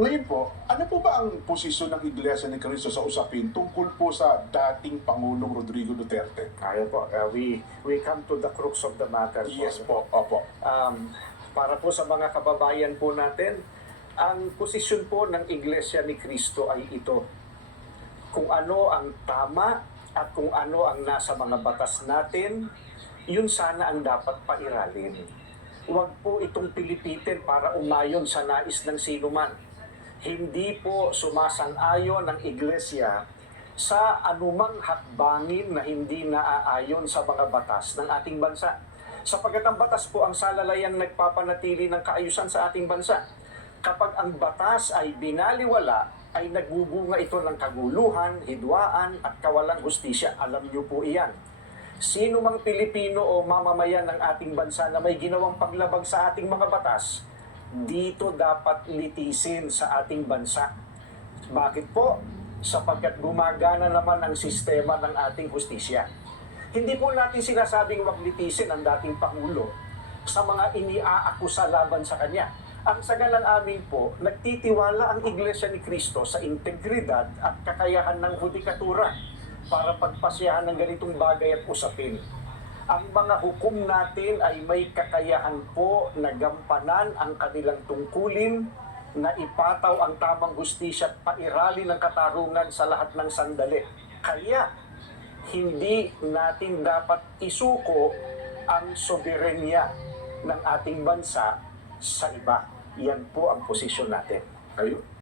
Ngayon po, ano po ba ang posisyon ng Iglesia ni Cristo sa usapin tungkol po sa dating Pangulong Rodrigo Duterte? Ayun po, we come to the crux of the matter. Yes po, opo. Para po sa mga kababayan po natin, ang posisyon po ng Iglesia ni Cristo ay ito. Kung ano ang tama at kung ano ang nasa mga batas natin, yun sana ang dapat pairalin. Huwag po itong pilipitin para umayon sa nais ng sinuman. Hindi po sumasang-ayon ng Iglesia sa anumang hakbangin na hindi naaayon sa mga batas ng ating bansa. Sapagkat ang batas po ang salalayang nagpapanatili ng kaayusan sa ating bansa. Kapag ang batas ay binaliwala, ay nagbubunga ito ng kaguluhan, hidwaan at kawalang hustisya. Alam niyo po iyan. Sino mang Pilipino o mamamayan ng ating bansa na may ginawang paglabag sa ating mga batas, dito dapat litisin sa ating bansa. Bakit po? Sapagkat gumagana naman ang sistema ng ating hustisya. Hindi po natin sinasabing wag litisin ang dating Pangulo sa mga iniaakusa laban sa kanya. Ang sagalang amin po, nagtitiwala ang Iglesia ni Cristo sa integridad at kakayahan ng hudikatura para pagpasyahan ng ganitong bagay at usapin. Ang mga hukom natin ay may kakayahan po na gampanan ang kanilang tungkulin, na ipataw ang tamang hustisya at pairali ng katarungan sa lahat ng sandali. Kaya, hindi natin dapat isuko ang soberenya ng ating bansa sa iba. Yan po ang posisyon natin. Ayun.